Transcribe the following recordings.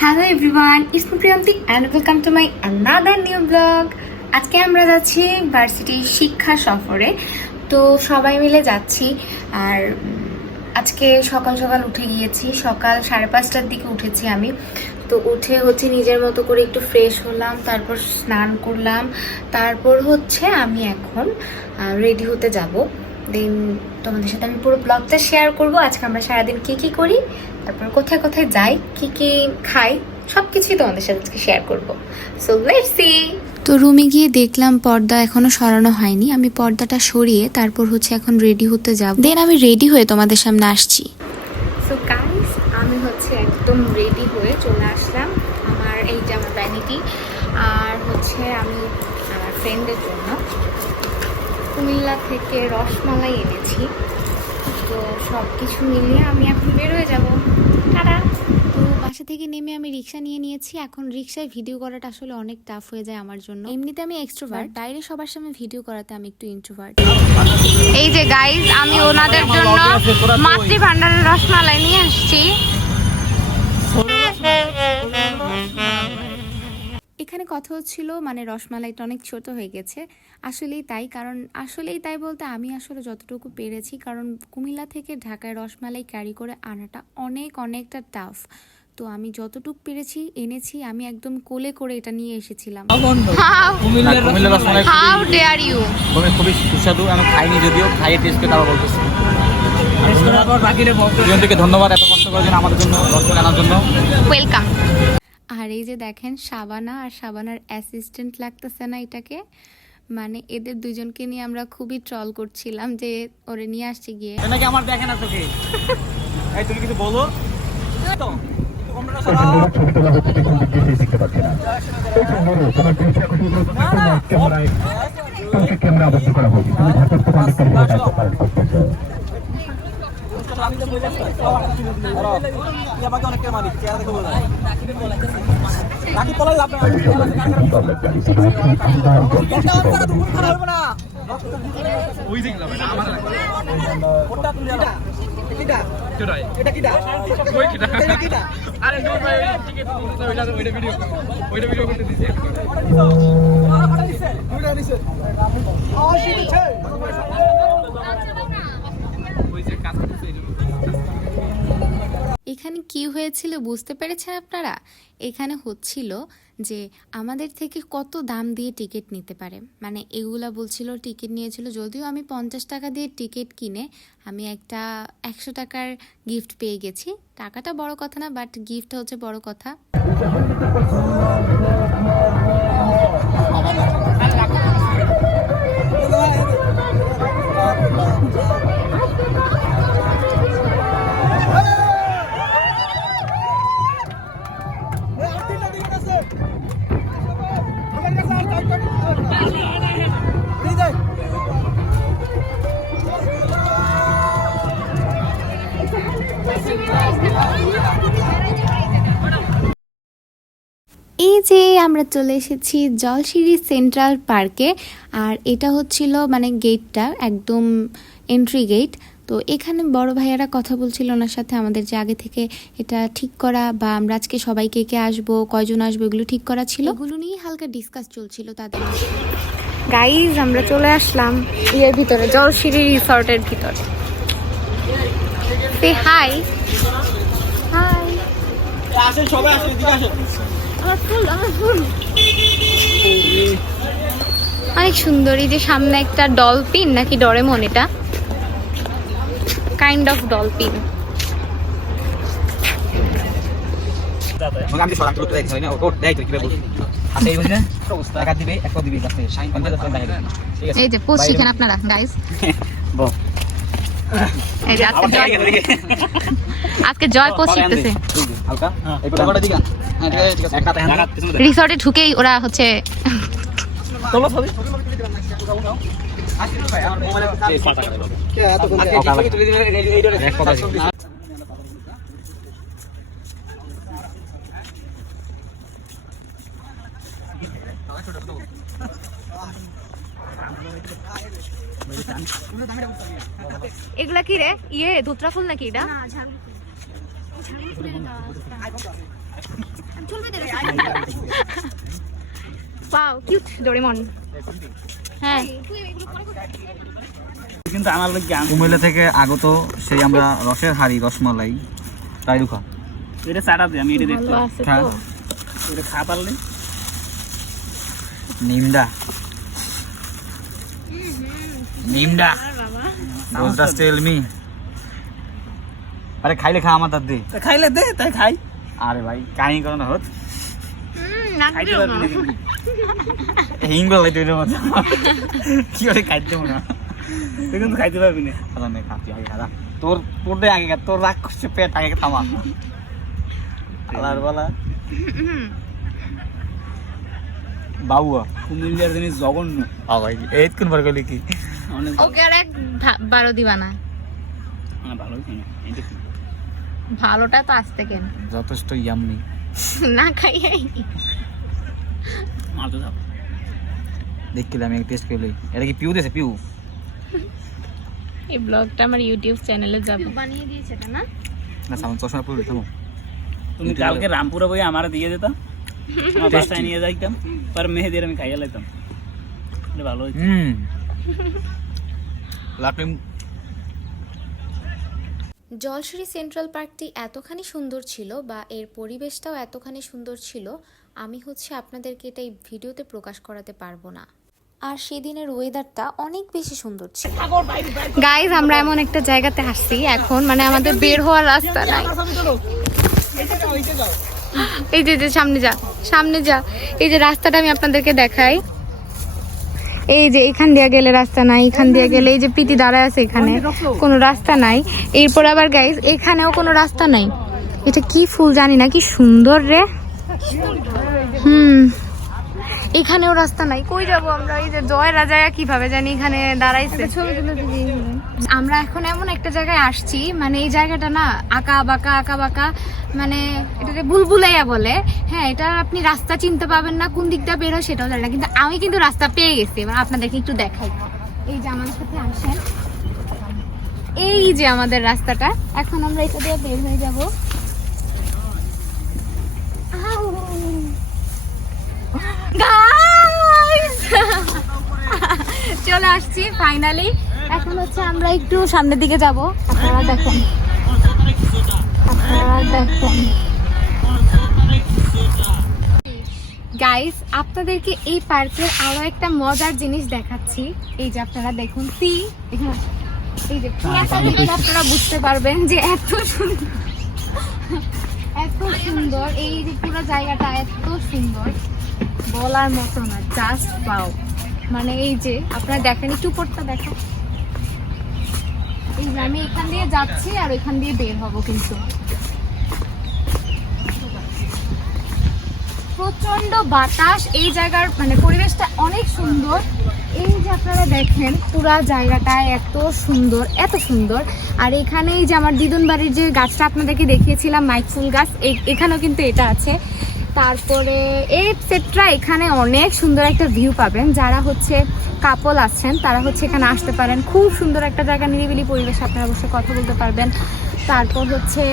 Hello everyone, it's me Priyanti and welcome to my another new blog. আজকে আমরা যাচ্ছি varsity শিক্ষা সফরে। তো সবাই মিলে যাচ্ছি। আর আজকে সকাল সকাল উঠে গিয়েছি, সকাল 5:30টার দিকে উঠেছি আমি। তো উঠে নিজের মতো করে একটু ফ্রেশ হলাম, তারপর স্নান করলাম, তারপর আমি এখন রেডি হতে যাব। দেন তোমাদের সাথে আমি পুরো ব্লগটা শেয়ার করব। আজকে আমরা সারাদিন কি করি, তারপর কোথায় কোথায় যাই, কি খাই, সবকিছুই তোমাদের সাথে আজকে শেয়ার করব। So let's see. তো রুমে গিয়ে দেখলাম পর্দা এখনো সরানো হয়নি। আমি পর্দাটা সরিয়ে তারপর এখন রেডি হতে যাব। দেন আমি রেডি হয়ে তোমাদের সামনে আসছি। সো গাইস, আমি একদম রেডি হয়ে চলে আসলাম। আমার এইটা আমার ভ্যানিটি, আর আমি আমার ফ্রেন্ডের জন্য কুমিল্লা থেকে রসমালাই এনেছি। তো সব কিছু মিলিয়ে আমি এখন বের হয়ে যাবো। টাটা। তো বাসা থেকে নেমে আমি রিক্সা নিয়ে নিয়েছি। এখন রিক্সায় ভিডিও করাটা আসলে অনেক টাফ হয়ে যায় আমার জন্য। এমনিতে আমি এক্সট্রোভার্ট, বাইরে সবার সামনে ভিডিও করাতে আমি একটু ইন্ট্রোভার্ট। এই যে গাইজ, আমি ওনাদের জন্য মাতৃ ভান্ডারের রসমালাই নিয়ে আসছি। এখানে কথা হচ্ছিল রসমালাইটা অনেক ছোট হয়ে গেছে। আসলেই তাই বলতে আমি আসলে যতটুকু পেরেছি, কারণ কুমিল্লা থেকে ঢাকায় রসমালাই ক্যারি করে আনাটা অনেকটা টাফ। তো আমি যতটুকু পেরেছি এনেছি। আমি একদম কোলে করে এটা নিয়ে এসেছিলাম। How dare you. খুবই সুস্বাদু। আমি খাইনি, যদিও খাইয়ে টেস্ট করে তারপর বলতেছি। ধন্যবাদ এত কষ্ট করার জন্য, আমাদের জন্য রসমালাই আনার জন্য। ওয়েলকাম। আর এই যে দেখেন শাবানা আর শাবানার অ্যাসিস্ট্যান্ট লাগতেছে না এটাকে, এদের দুজনকে নিয়ে আমরা খুবই ট্রল করছিলাম যে ওরে নিয়ে আসছে গিয়ে। নাকি আমার দেখে না চোখে। এই তুমি কিছু বলো তো। ক্যামেরা বন্ধ করা হবে। এখানে কি হয়েছিল বুঝতে পেরেছেন আপনারা? এখানে হচ্ছিল যে আমাদের থেকে কত দাম দিয়ে টিকিট নিতে পারে, এগুলা বলছিল। টিকিট নিয়েছিল, যদিও আমি 50 টাকা দিয়ে টিকিট কিনে আমি একটা 100 টাকার গিফট পেয়ে গেছি। টাকাটা বড় কথা না, বাট গিফটটা হচ্ছে বড় কথা। এই যে আমরা চলে এসেছি জলশিরি সেন্ট্রাল পার্কে। আর এটা হচ্ছিল গেটটা একদম এন্ট্রি গেট। তো এখানে বড় ভাইয়ারা কথা বলছিল ওনার সাথে, আমাদের যে আগে থেকে এটা ঠিক করা বা আমরা আজকে সবাই কে আসবো, কয়জন আসবো, এগুলো ঠিক করা ছিল। এগুলো নিয়ে হালকা ডিসকাস চলছিল তাদের। গাইজ, আমরা চলে আসলাম এর ভিতরে, জলশিরি রিসর্টের ভিতরে। সে হাই। হাই। আসেন সবাই, আসেন, এদিকে আসেন। অনেক সুন্দর। এই যে সামনে একটা ডলফিন নাকি ডোরেমন, এটা কাইন্ড অফ ডলফিন। এই যে পোস্ট শিখেন আপনারা গাইস। এই যে আজকে জয় পোস্ট শিখতেছে। রিসর্টে ঢুকেই ওরা এগুলা কি রে? ধুতরা ফুল নাকি এটা? Wow cute Doraemon. হ্যাঁ কিন্তু আমার লোক কুমিল্লা থেকে আগত সেই আমরা রসের হাড়ি রসমালাই তাই রুখা এটা চাটা দে, আমি এটা দেখতে ভালো আছে খা তো। এটা খা পারলে NIMDA NIMDA dose just tell me. আরে খাইলে খা আমার দাদি। তা খাইলে দে, তাই খাই। আরে ভাই কাহিনী করো না হত খাইতে পারবি না কিন্তু। হিংগুলো লাই তৈরি মতো কি করে খাইতে না তুই কিন্তু খাইতে পারবি না। আরে নে খাতি আগে খাদা তোর তোরটাই আগে খা, তোর রাগ করছে পেট আগে থামা আলার বলা বাবুয়া কুমিল্লার জিনিস জঘন্য। ভাই এই কোন বার গলি কি অনেক ওকে আর এক বারো দিবা না, ভালো হয়েছে না, এই দেখি। ভালোটা তো আসতে কেন যথেষ্ট ইয়াম্মি। না খাইয়াই। আর তো যাও। দেখলে আমি টেস্ট করলি এটা কি পিউ দিয়েছে পিউ এই ব্লগটা আমার ইউটিউব চ্যানেলে যাবে। বানিয়ে দিয়েছে এটা না? না সামনে চশমা পড়বি থামো। তুমি কালকে রামপুরে বই আমার দিয়ে যেতাম, আমার বাসায় নিয়ে যাইতাম, পর মেহেদির আমি খাইয়া লাইতাম। এটা ভালো হয়েছে। লাটিম জলশিরি সেন্ট্রাল পার্কটি এতখানি সুন্দর ছিল বা এর পরিবেশটাও এতখানি সুন্দর ছিল, আমি আপনাদেরকে এটা এই ভিডিওতে প্রকাশ করাতে পারবো না। আর সেদিনের ওয়েদারটা অনেক বেশি সুন্দর ছিল। গাইজ আমরা এমন একটা জায়গাতে আসছি এখন, মানে আমাদের বের হওয়ার রাস্তা নাই। এই যে সামনে যা, সামনে যা। এই যে রাস্তাটা আমি আপনাদেরকে দেখাই। এই যে এখান দিয়ে গেলে রাস্তা নাই, এখান দিয়ে গেলে এই যে পিটি দাঁড়ায় আছে, এখানে কোনো রাস্তা নাই। এরপর আবার গাইজ এখানেও কোনো রাস্তা নাই। এটা কি ফুল জানি না, কি সুন্দর রে। এখানেও রাস্তা নাই, কই যাবো আমরা? এই যে জয় রাজায়া কিভাবে জানি এখানে দাঁড়াইছে। আমরা এখন এমন একটা জায়গায় আসছি, মানে এই জায়গাটা না আঁকা বাঁকা, মানে এটাকে বুলবুলাইয়া বলে। হ্যাঁ, এটা আপনি রাস্তা চিনতে পাবেন না, কোন দিকটা বের হয় সেটাও জানি না, কিন্তু আমি কিন্তু রাস্তা পেয়ে গেছি। এবার আপনাদেরকে একটু দেখাই। এই যে আমাদের সাথে আসেন, এই যে আমাদের রাস্তাটা। এখন আমরা এটা দিয়ে বের হয়ে যাবো। চলে আসছি ফাইনালি। এখন হচ্ছে আমরা একটু সামনের দিকে যাব। আপনারা দেখেন, গাইস আপনাদেরকে এই পার্কের আরো একটা মজার জিনিস দেখাচ্ছি। এই যে আপনারা দেখুন, এই যে পুরাটা দেখলে আপনারা বুঝতে পারবেন যে এত সুন্দর, এত সুন্দর। এই যে পুরো জায়গাটা এত সুন্দর, বলার মতো না, জাস্ট পাও। মানে এই যে আপনারা দেখেন, একটু উপরটা দেখেন। এই যে আমি এখান দিয়ে যাচ্ছি আর এখান দিয়ে বের হব, কিন্তু প্রচন্ড বাতাস। এই জায়গার মানে পরিবেশটা অনেক সুন্দর। এই যে আপনারা দেখেন পুরা জায়গাটা এত সুন্দর, এত সুন্দর। আর এখানে এই যে আমার দিদুন বাড়ির যে গাছটা আপনাদেরকে দেখিয়েছিলাম, মাইক ফুল গাছ, এখানেও কিন্তু এটা আছে। তারপরে এটসেট্রা, এখানে অনেক সুন্দর একটা ভিউ পাবেন। যারা হচ্ছে কাপল আছেন তারা হচ্ছে এখানে আসতে পারেন। খুব সুন্দর একটা জায়গা, নিরিবিলি পরিবেশ, আপনারা অবশ্যই কথা বলতে পারবেন। তারপর হচ্ছে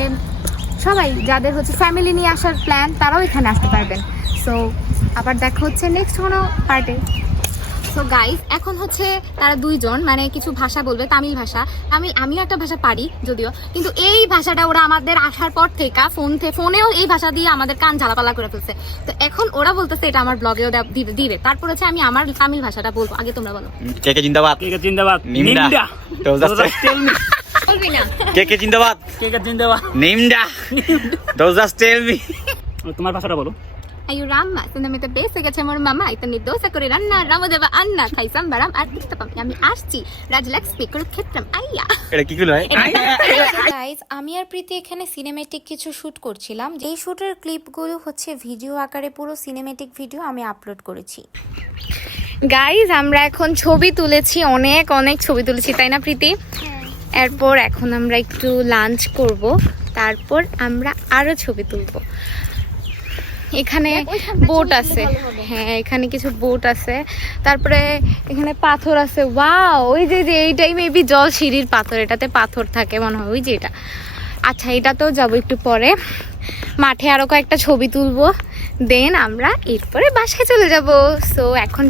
সবাই যাদের হচ্ছে ফ্যামিলি নিয়ে আসার প্ল্যান তারাও এখানে আসতে পারবেন। সো আবার দেখা হচ্ছে নেক্সট কোনো পার্টে। সো গাইস এখন হচ্ছে তারা দুইজন মানে কিছু ভাষা বলবে, তামিল ভাষা। আমিও একটা ভাষা পারি যদিও, কিন্তু এই ভাষাটা ওরা আমাদের আসার পর থেকে ফোনেও এই ভাষা দিয়ে আমাদের কান ঝালাপালা করে ফেলছে। তো এখন ওরা বলতেছে এটা আমার ব্লগেও দিবে। তারপর হচ্ছে আমি আমার তামিল ভাষাটা বলবো। আগে তোমরা বলো। কে কে জিন্দাবাদ, কে কে জিন্দাবাদ, NIMDA dose just tell me. বলবি না? কে কে জিন্দাবাদ, কে কে জিন্দাবাদ, NIMDA dose just tell me. তোমার ভাষাটা বলো। Ayo Rama, sendamita bese gece mor mama, itani dosa kore ranna, Ramo deva Anna, Kaisam baram আর কিতাপাম। আমি আসছি রাজলাক্স স্পিকার ক্ষেত্রম আইয়া। এটা কি কইলো? গাইজ আমি আর প্রীতি এখানে সিনেমেটিক কিছু শুট করছিলাম। এই শুটের ক্লিপগুলো হচ্ছে ভিডিও আকারে, পুরো সিনেমেটিক ভিডিও আমি আপলোড করেছি। গাইজ আমরা এখন ছবি তুলেছি, অনেক ছবি তুলেছি, তাই না প্রীতি? এরপর এখন আমরা একটু লাঞ্চ করব, তারপর আমরা আরো ছবি তুলব। এখানে বোট আছে, হ্যাঁ এখানে কিছু বোট আছে। তারপরে এখানে পাথর আছে। ওয়াও, ওই যে এইটাই মেবি জলশিরির পাথর, এটাতে পাথর থাকে মনে হয়, ওই যে এটা। আচ্ছা, এটাতেও যাবো একটু পরে। মাঠে আরো কয়েকটা ছবি তুলবো, দেন আমরা এরপরে বাসায় চলে যাব। সো এখন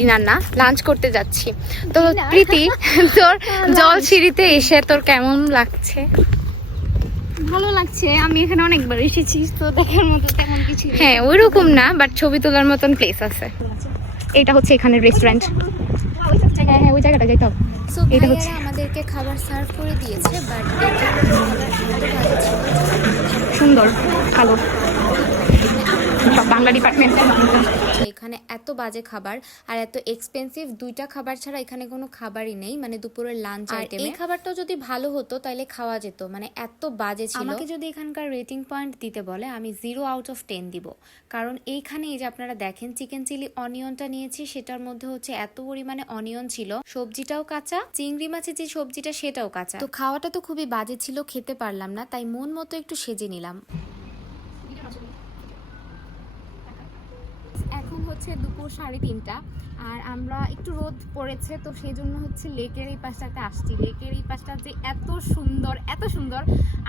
ডিনার না, লাঞ্চ করতে যাচ্ছি। তো প্রীতি, তোর জলসিঁড়িতে এসে তোর কেমন লাগছে? ভালো লাগছে, আমি এখানে অনেকবার এসেছি, তো দেখার মতো তেমন কিছু নেই। হ্যাঁ ওইরকম না, বাট ছবি তোলার মতন প্লেস আছে। এটা হচ্ছে এখানে রেস্টুরেন্ট। হ্যাঁ হ্যাঁ, ওই জায়গাটা যাইতে হবে। সো এটা হচ্ছে আমাদেরকে খাবার সার্ভ করে দিয়েছে, বাট সুন্দর, ভালো, সব বাংলা ডিপার্টমেন্ট। এখানে এত বাজে খাবার আর এত এক্সপেন্সিভ, দুইটা খাবার ছাড়া এখানে কোনো খাবারই নেই, মানে দুপুরের লাঞ্চ আইটেমে। এই খাবারটাও যদি ভালো হতো তাহলে খাওয়া যেত, মানে এত বাজে ছিল। আমাকে যদি এখানকার রেটিং পয়েন্ট দিতে বলে আমি 0 আউট অফ 10 দিব, কারণ এইখানে এই যে আপনারা দেখেন চিকেন চিলি অনিয়নটা নিয়েছি, সেটার মধ্যে হচ্ছে এত পরিমাণে অনিয়ন ছিল, সবজিটাও কাঁচা, চিংড়ি মাছের যে সবজিটা সেটাও কাঁচা। তো খাওয়াটা তো খুবই বাজে ছিল, খেতে পারলাম না, তাই মন মতো একটু সেজে নিলাম। এখন হচ্ছে দুপুর 3:30 আর আমরা একটু রোদ পড়েছে, তো সেই জন্য হচ্ছে লেকের এই পাশটাতে আসছি। লেকের এই পাশটা যে এত সুন্দর,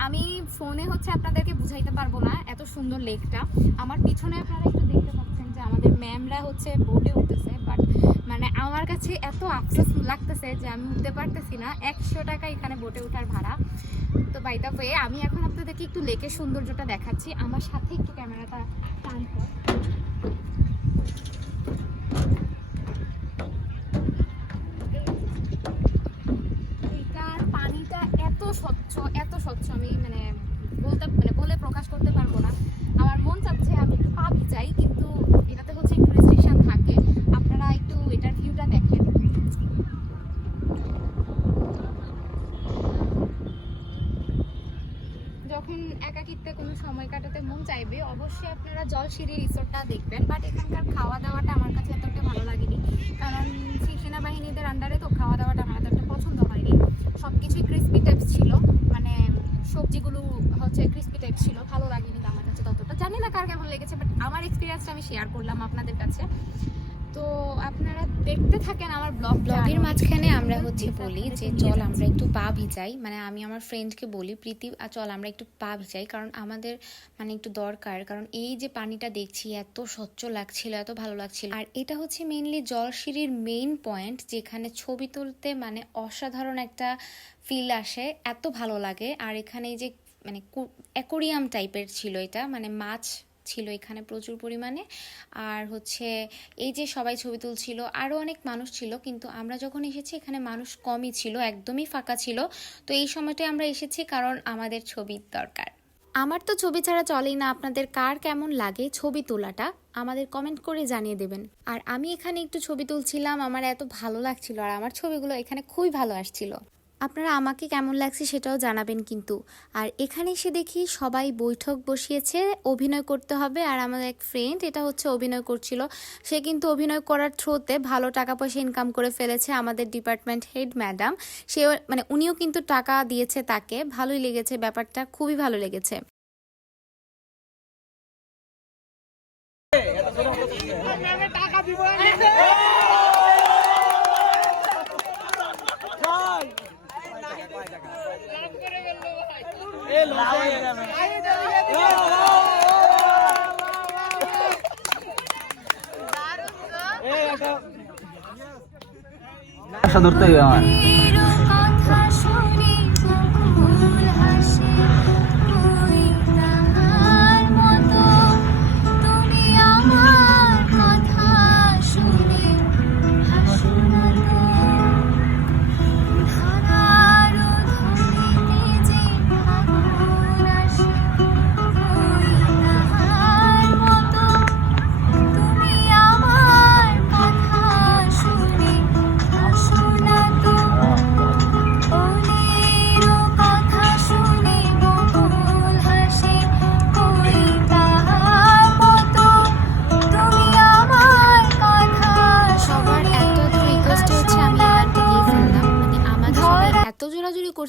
আমি ফোনে হচ্ছে আপনাদেরকে বুঝাইতে পারবো না, এত সুন্দর লেকটা। আমার পিছনে আপনারা একটু দেখতে পাচ্ছেন যে আমাদের ম্যামরা হচ্ছে বোটে উঠতেছে, বাট মানে আমার কাছে এত আফসোস লাগতেছে যে আমি উঠতে পারতেছি না। 100 টাকা এখানে বোটে ওঠার ভাড়া। তো বাই দ্য ওয়ে, আমি এখন আপনাদেরকে একটু লেকের সৌন্দর্যটা দেখাচ্ছি, আমার সাথে একটু ক্যামেরাটা টান কর। এটার পানিটা এত স্বচ্ছ, আমি মানে বলে প্রকাশ করতে পারবো না। আমার মন চাচ্ছে আমি একটু পা ভিজাই, কিন্তু এটাতে হচ্ছে একটু রেস্ট্রিকশন থাকে। আপনারা একটু এটার ভিউটা দেখেন। যখন একাকিত্বে কোনো সময় কাটাতে মন চাইবে, অবশ্যই আপনারা জলসিঁড়ি রিসোর্টটা দেখবেন। বাট এখানকার খাওয়া দাওয়াটা আমার কাছে এতটা ভালো লাগেনি, কারণ সেনাবাহিনীদের আন্ডারে তো খাওয়া দাওয়াটা আমার এতটা পছন্দ হয়নি। সব কিছুই ক্রিস্পি টাইপস ছিল, মানে সবজিগুলো হচ্ছে ক্রিস্পি টাইপ ছিল, ভালো লাগেনি আমার কাছে ততটা। জানি না কার কেমন লেগেছে, বাট আমার এক্সপিরিয়েন্সটা আমি শেয়ার করলাম আপনাদের কাছে। তো আপনারা দেখতে থাকেন আমার ব্লগের মাঝখানে আমরা হচ্ছে বলি যে চল আমরা একটু পা ভিজাই, মানে আমি আমার ফ্রেন্ডকে বলি প্রীতি চল আমরা একটু পা ভিজাই, কারণ আমাদের মানে একটু দরকার, কারণ এই যে পানিটা দেখছি এত স্বচ্ছ লাগছিল, এত ভালো লাগছিল। আর এটা হচ্ছে মেইনলি জলসিঁড়ির মেইন পয়েন্ট, যেখানে ছবি তুলতে মানে অসাধারণ একটা ফিল আসে, এত ভালো লাগে। আর এখানে এই যে মানে অ্যাকোরিয়াম টাইপের ছিল এটা, মানে মাছ ছিল এখানে প্রচুর পরিমাণে। আর হচ্ছে এই যে সবাই ছবি তুলছিল, আরও অনেক মানুষ ছিল, কিন্তু আমরা যখন এসেছি এখানে মানুষ কমই ছিল, একদমই ফাঁকা ছিল। তো এই সময়টায় আমরা এসেছি কারণ আমাদের ছবির দরকার। আমার তো ছবি ছাড়া চলেই না। আপনাদের কার কেমন লাগে ছবি তোলাটা আমাদের কমেন্ট করে জানিয়ে দেবেন। আর আমি এখানে একটু ছবি তুলছিলাম, আমার এত ভালো লাগছিল, আর আমার ছবিগুলো এখানে খুবই ভালো আসছিল। আপনারা আমাকে কেমন লাগছে সেটাও জানাবেন কিন্তু। আর এখানে এসে দেখি সবাই বৈঠক বসিয়েছে, অভিনয় করতে হবে। আর আমাদের এক ফ্রেন্ড এটা হচ্ছে অভিনয় করছিল, সে কিন্তু অভিনয় করার থ্রুতে ভালো টাকা পয়সা ইনকাম করে ফেলেছে। আমাদের ডিপার্টমেন্ট হেড ম্যাডাম, সে মানে উনিও কিন্তু টাকা দিয়েছে তাকে, ভালোই লেগেছে ব্যাপারটা, খুবই ভালো লেগেছে। ধরতে হবে আমার।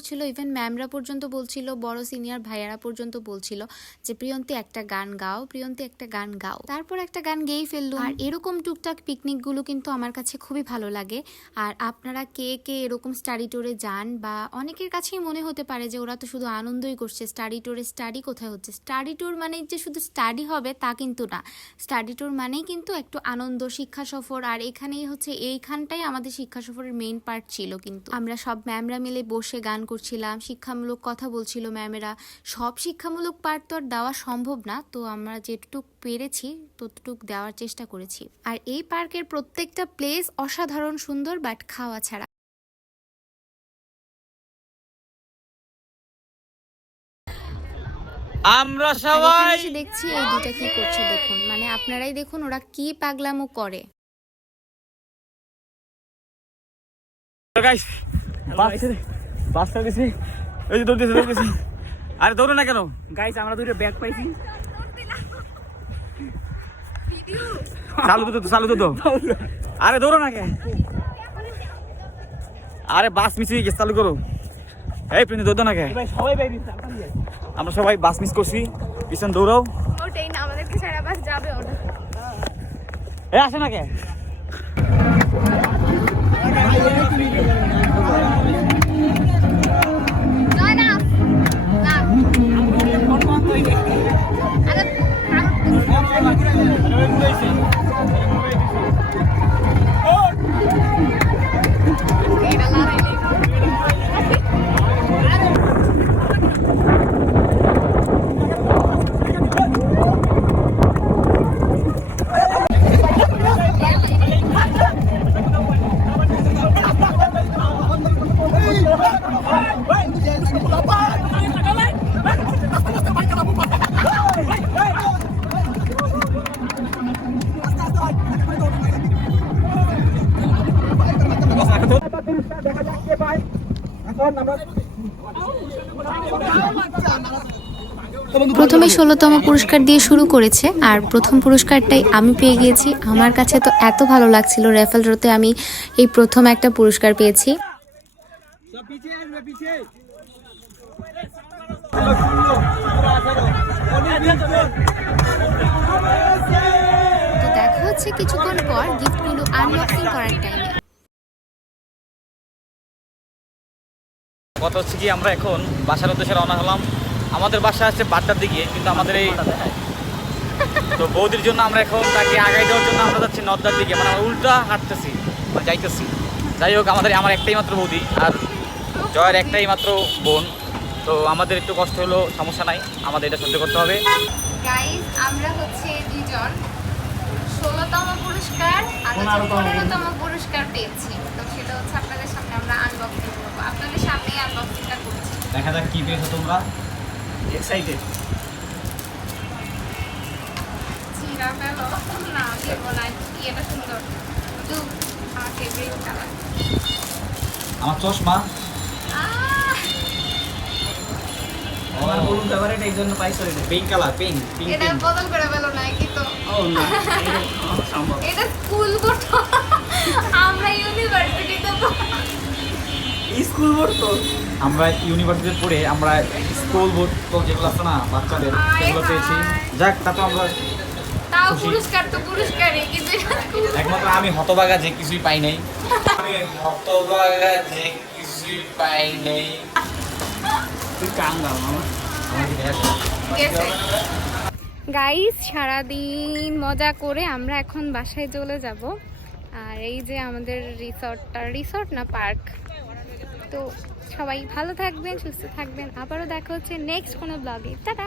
করছিল, ইভেন ম্যামরা পর্যন্ত বলছিল, বড় সিনিয়র ভাইয়ারা পর্যন্ত বলছিল যে প্রিয়ন্তী একটা গান গাও, প্রিয়ন্তী একটা গান গাও। তারপর একটা গান গেয়েই ফেললুম। আর এরকম টুকটাক পিকনিকগুলো কিন্তু আমার কাছে খুবই ভালো লাগে। আর আপনারা কে কে এরকম স্টাডি ট্যুরে যান, বা অনেকের কাছেই মনে হতে পারে যে ওরা তো শুধু আনন্দই করছে, স্টাডি ট্যুরে স্টাডি কোথায় হচ্ছে। স্টাডি ট্যুর মানে যে শুধু স্টাডি হবে তা কিন্তু না, স্টাডি ট্যুর মানেই কিন্তু একটু আনন্দ, শিক্ষা সফর। আর এখানেই হচ্ছে এইখানটাই আমাদের শিক্ষা সফরের মেইন পার্ট ছিল। কিন্তু আমরা সব ম্যামরা মিলে বসে গান করছিলাম, শিক্ষামূলক কথা বলছিল ম্যামেরা। সব শিক্ষামূলক পার্ট তো আর দেওয়া সম্ভব না, তো আমরা যেটুক পেরেছি ততটুক দেওয়ার চেষ্টা করেছি। আর এই পার্কের প্রত্যেকটা প্লেস অসাধারণ সুন্দর, বাট খাওয়া ছাড়া। আমরা আর সবাই এখানে এসে দেখছি এই দুটা কি করছে দেখুন, মানে আপনারাই দেখুন ওরা কি পাগলামো করে। গাইস বাসটা দিছি, এই যে দৌড়তেছি। আরে দৌড়ো না কেন গাইস আমরা দুটো ব্যাগ পাইছি। চালু তো আরে দৌড়ো না কে, আরে বাস মিস হয়ে গেছে, চালু করো। এই প্রিন্ট দৌড়ো না কে, ভাই সবাই বাইরে আমরা সবাই বাস মিস করছি, পিছন দৌড়াও। ওটাই না, আমাদেরকে সারা বাস যাবে ওটা। এ আসে না কে, প্রথমে 16তম পুরস্কার দিয়ে শুরু করেছে, আর প্রথম পুরস্কারটাই আমি পেয়ে গিয়েছি। আমার কাছে তো এত ভালো লাগছিল, রেফেল ড্রতে আমি এই প্রথম একটা পুরস্কার পেয়েছি। তো দেখা হচ্ছে কিছুক্ষণ পর গিফটগুলো আনবক্সিং করার টাইমে। কথা হচ্ছে কি, আমরা এখন বাসার উদ্দেশ্যে রওনা হলাম। আমাদের বাসা আছে বাড্ডার দিকে, কিন্তু আমাদের এই তো বৌদির জন্য আমরা এখন তাকে আগাই দেওয়ার জন্য আমরা যাচ্ছি নদ্দার দিকে, মানে আমরা উল্টা হাঁটতেছি, মানে যাইতেছি। যাই হোক, আমার একটাই মাত্র বৌদি আর জয়ের একটাই মাত্র বোন, তো আমাদের একটু কষ্ট হলো, সমস্যা নাই, আমাদের এটা সহ্য করতে হবে। গাইস আমরা হচ্ছে দুইজন 16তম পুরস্কার আর 15তম পুরস্কার পেয়েছি। তো সেটা হচ্ছে আপনাদের সামনে আমরা আনবক্সিং করবো, আপনাদের সামনেই আনবক্সিংটা করছি। দেখা যাক কি পেয়েছো তোমরা। এক্সাইটেড। চিরা পেল না, দেবো না, এটা সুন্দর, ব্লু আমার ফেভারিট কালার। আমার চশমা, আমার বলুন ফেভারিট, এই জন্য পাইছো এটা। পিঙ্ক কালার, পিঙ্ক এটা বদল করে পেল না কি তো, ও না এটা সম্ভব। এটা স্কুল বোর্ড, আমরা ইউনিভার্সিটিতে স্কুল বোর্ড তো আমরা ইউনিভার্সিটিতে পড়ে আমরা স্কুল বোর্ড তো যেগুলো আছে না বাচ্চাদের, সেগুলো পেয়েছি। যাক, তা তো আমরা তাও খুশি। পুরস্কার তো পুরস্কারই, কিন্তু এটা school- একমাত্র আমি হতবাগা যে কিছুই পাই নাই, আমি হতবাগা যে কিছুই পাই নাই। তুই কাম দাও মামা। গেছে। গাইস সারাদিন মজা করে আমরা এখন বাসায় চলে যাব। আর এই যে আমাদের রিসর্ট না পার্ক। তো সবাই ভালো থাকবেন, সুস্থ থাকবেন, আবারও দেখা হচ্ছে নেক্সট কোনো ব্লগে। টাটা।